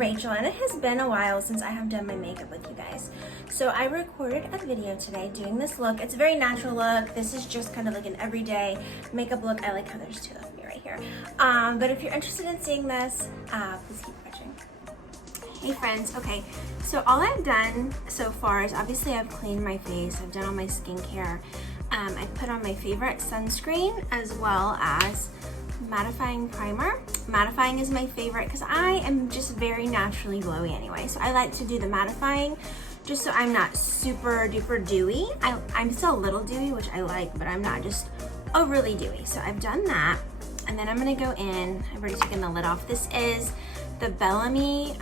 Rachel, and it has been a while since I have done my makeup with you guys. So I recorded a video today doing this look. It's a very natural look. This is just kind of like an everyday makeup look. I like how there's two of me right here. But if you're interested in seeing this, please keep watching. Hey friends, okay, so all I've done so far is obviously I've cleaned my face, I've done all my skincare. I've put on my favorite sunscreen as well as mattifying primer. Mattifying is my favorite because I am just very naturally glowy anyway. So I like to do the mattifying just so I'm not super duper dewy. I'm still a little dewy, which I like, but I'm not just overly dewy. So I've done that. And then I'm gonna go in, I've already taken the lid off. This is the BELLAME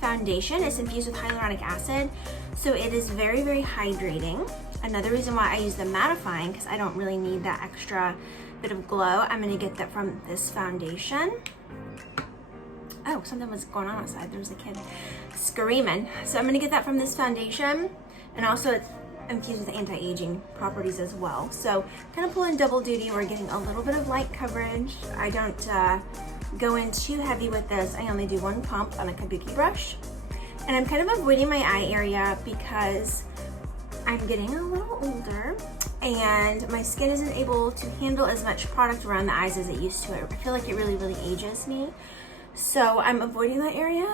foundation. It's infused with hyaluronic acid. So it is very, very hydrating. Another reason why I use the mattifying, because I don't really need that extra bit of glow. I'm gonna get that from this foundation. Oh, something was going on outside. There was a kid screaming. So I'm gonna get that from this foundation. And also it's infused with anti-aging properties as well. So kind of pulling double duty. We're getting a little bit of light coverage. I don't go in too heavy with this. I only do one pump on a kabuki brush. And I'm kind of avoiding my eye area because I'm getting a little older and my skin isn't able to handle as much product around the eyes as it used to. I feel like it really, really ages me. So I'm avoiding that area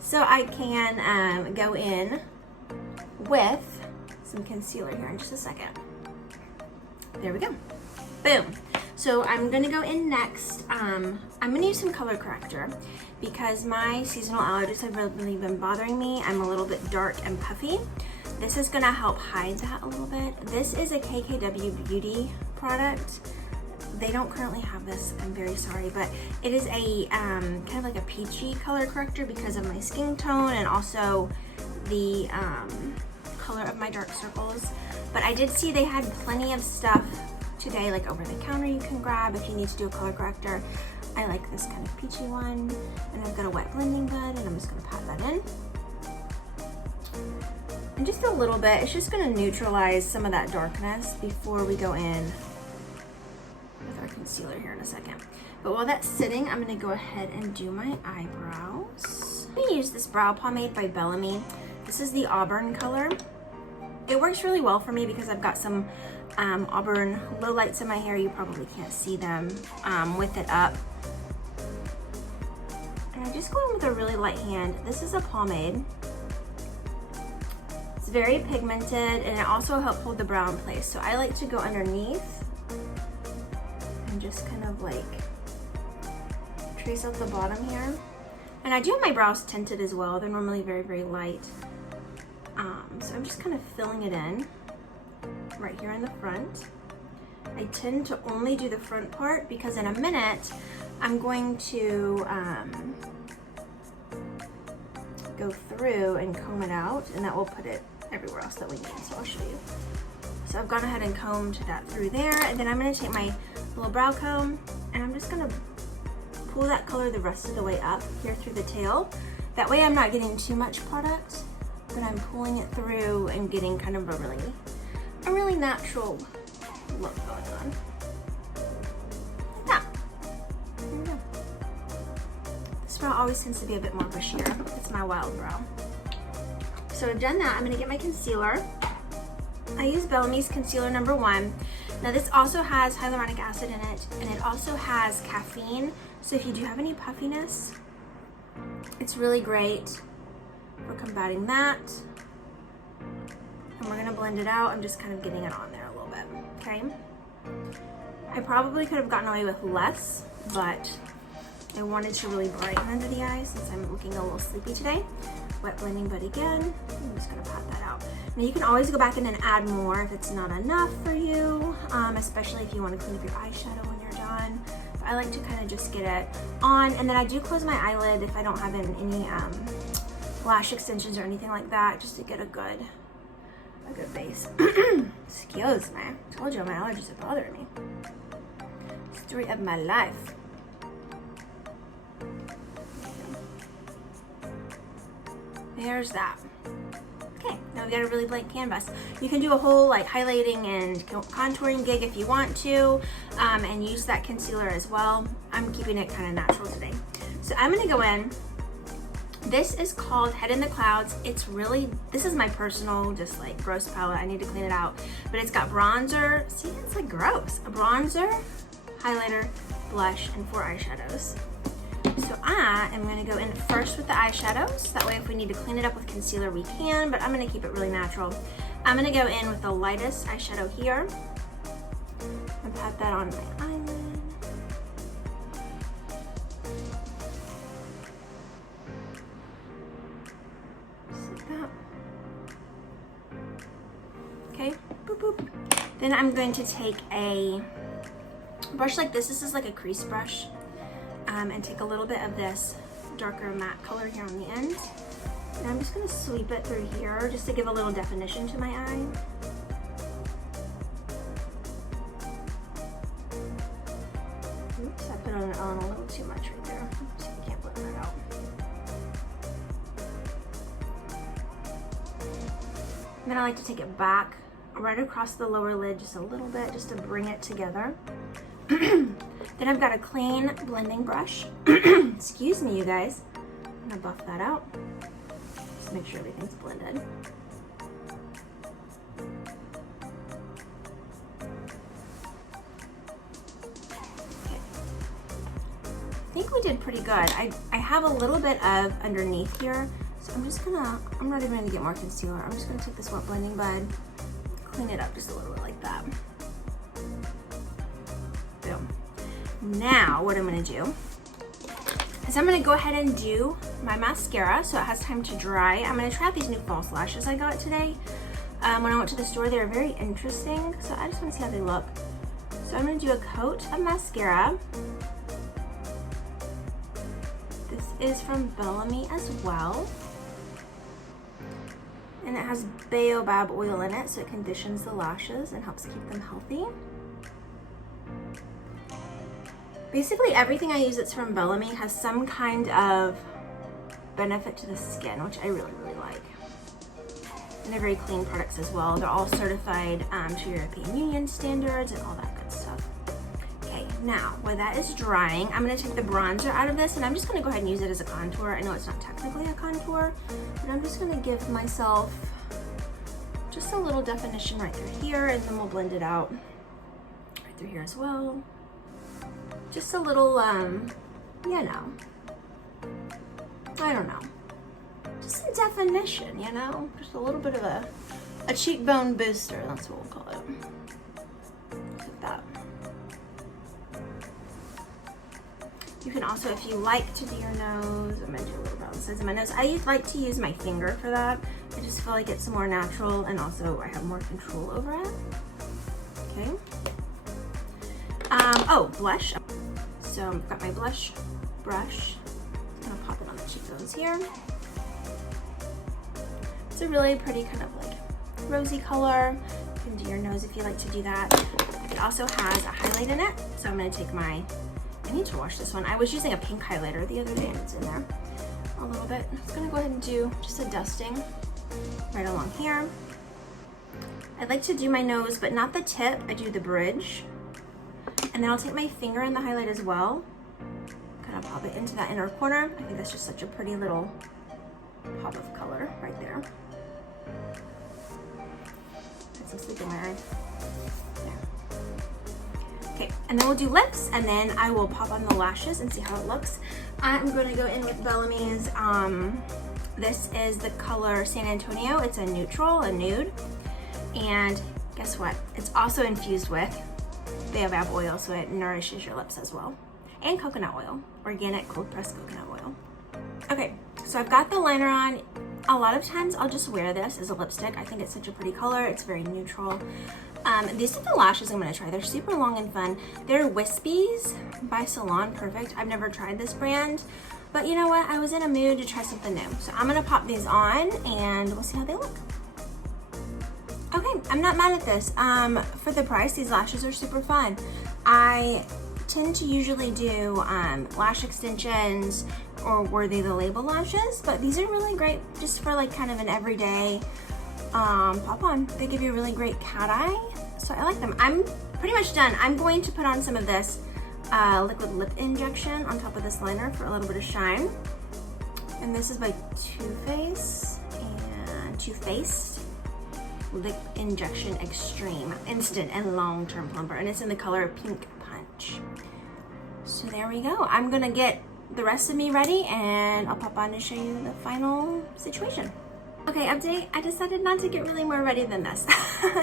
so I can go in with some concealer here in just a second. There we go. Boom. So I'm gonna go in next. I'm gonna use some color corrector because my seasonal allergies have really been bothering me. I'm a little bit dark and puffy. This is gonna help hide that a little bit. This is a KKW Beauty product. They don't currently have this, I'm very sorry, but it is a kind of like a peachy color corrector because of my skin tone and also the color of my dark circles. But I did see they had plenty of stuff today, like over the counter you can grab if you need to do a color corrector. I like this kind of peachy one, and I've got a wet blending bud, and I'm just gonna pat that in. And just a little bit, it's just gonna neutralize some of that darkness before we go in with our concealer here in a second. But while that's sitting, I'm gonna go ahead and do my eyebrows. I'm gonna use this brow pomade by BELLAME. This is the Auburn color. It works really well for me because I've got some Auburn lowlights in my hair. You probably can't see them with it up. And I just go in with a really light hand. This is a pomade. It's very pigmented and it also helps hold the brow in place. So I like to go underneath and just kind of like trace out the bottom here. And I do have my brows tinted as well. They're normally very, very light. So I'm just kind of filling it in right here in the front. I tend to only do the front part because in a minute I'm going to go through and comb it out, and that will put it everywhere else that we need. So I'll show you. So I've gone ahead and combed that through there, and then I'm going to take my little brow comb and I'm just going to pull that color the rest of the way up here through the tail. That way I'm not getting too much product, but I'm pulling it through and getting kind of a really natural look going on. Like that. There we go. This brow always tends to be a bit more bushier. It's my wild brow. So I've done that. I'm gonna get my concealer. I use BELLAME's concealer number 1. Now this also has hyaluronic acid in it, and it also has caffeine. So if you do have any puffiness, it's really great for combating that. And we're gonna blend it out. I'm just kind of getting it on there a little bit, okay? I probably could have gotten away with less, but I wanted to really brighten under the eyes since I'm looking a little sleepy today. Wet blending bud again. I'm just gonna pat that out. Now you can always go back in and add more if it's not enough for you, especially if you wanna clean up your eyeshadow when you're done. But I like to kind of just get it on, and then I do close my eyelid if I don't have any lash extensions or anything like that, just to get a good base. Excuse me. I told you my allergies are bothering me. Story of my life. There's that. Okay, now we've got a really blank canvas. You can do a whole like highlighting and contouring gig if you want to, and use that concealer as well. I'm keeping it kind of natural today. So I'm gonna go in. This is called Head in the Clouds. It's really, this is my personal, just like gross palette. I need to clean it out. But it's got bronzer. See, it's like gross. A bronzer, highlighter, blush, and 4 eyeshadows. So I am gonna go in first with the eyeshadows. That way if we need to clean it up with concealer, we can, but I'm gonna keep it really natural. I'm gonna go in with the lightest eyeshadow here and pat that on my eyelid. Just like that. Okay, boop, boop. Then I'm going to take a brush like this. This is like a crease brush. And take a little bit of this darker matte color here on the end. And I'm just gonna sweep it through here just to give a little definition to my eye. Oops, I put it on a little too much right there. So I can't blend that out. And then I like to take it back right across the lower lid just a little bit just to bring it together. Then I've got a clean blending brush. Excuse me, you guys. I'm gonna buff that out. Just make sure everything's blended. Okay. I think we did pretty good. I have a little bit of underneath here, so I'm not even gonna get more concealer. I'm just gonna take this wet blending bud, clean it up just a little bit like that. Boom. Now what I'm gonna do is I'm gonna go ahead and do my mascara so it has time to dry. I'm gonna try out these new false lashes I got today. When I went to the store, they were very interesting, so I just wanna see how they look. So I'm gonna do a coat of mascara. This is from BELLAME as well. And it has baobab oil in it, so it conditions the lashes and helps keep them healthy. Basically everything I use that's from BELLAME has some kind of benefit to the skin, which I really, really like. And they're very clean products as well. They're all certified to European Union standards and all that good stuff. Okay, now while that is drying, I'm gonna take the bronzer out of this and I'm just gonna go ahead and use it as a contour. I know it's not technically a contour, but I'm just gonna give myself just a little definition right through here, and then we'll blend it out right through here as well. Just a little, you know, I don't know, just a definition, you know, just a little bit of a cheekbone booster, that's what we'll call it, like that. You can also, if you like to do your nose, I'm gonna do a little bit on the sides of my nose. I like to use my finger for that. I just feel like it's more natural, and also I have more control over it. Okay. Oh, blush. So I've got my blush brush. I'm gonna pop it on the cheekbones here. It's a really pretty kind of like rosy color. You can do your nose if you like to do that. It also has a highlight in it. So I'm gonna take my, I need to wash this one. I was using a pink highlighter the other day and it's in there a little bit. I'm just gonna go ahead and do just a dusting right along here. I like to do my nose, but not the tip. I do the bridge. And then I'll take my finger in the highlight as well. Kind of pop it into that inner corner. I think that's just such a pretty little pop of color right there. Got some sleep in my eye. There. Okay, and then we'll do lips, and then I will pop on the lashes and see how it looks. I'm going to go in with Bellame's, this is the color San Antonio. It's a neutral, a nude. And guess what? It's also infused with baobab oil, so it nourishes your lips as well. And coconut oil, organic cold pressed coconut oil. Okay, so I've got the liner on. A lot of times I'll just wear this as a lipstick. I think it's such a pretty color. It's very neutral. These are the lashes I'm gonna try. They're super long and fun. They're Wispies by Salon Perfect. I've never tried this brand, but you know what? I was in a mood to try something new. So I'm gonna pop these on and we'll see how they look. Okay, I'm not mad at this. For the price, these lashes are super fun. I tend to usually do lash extensions or Worthy the Label lashes, but these are really great just for like kind of an everyday pop on. They give you a really great cat eye, so I like them. I'm pretty much done. I'm going to put on some of this liquid lip injection on top of this liner for a little bit of shine. And this is by Too Faced Lip Injection Extreme Instant and Long-Term Plumper, and it's in the color Pink Punch. So there we go. I'm gonna get the rest of me ready and I'll pop on to show you the final situation. Okay, update. I decided not to get really more ready than this.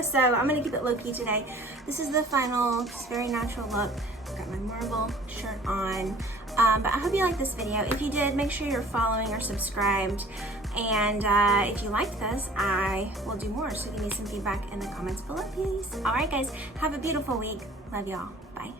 So I'm gonna keep it low-key today. This is the final, just very natural look. I've got my marble shirt on. But I hope you liked this video. If you did, make sure you're following or subscribed. And if you liked this, I will do more. So give me some feedback in the comments below, please. All right, guys, have a beautiful week. Love y'all. Bye.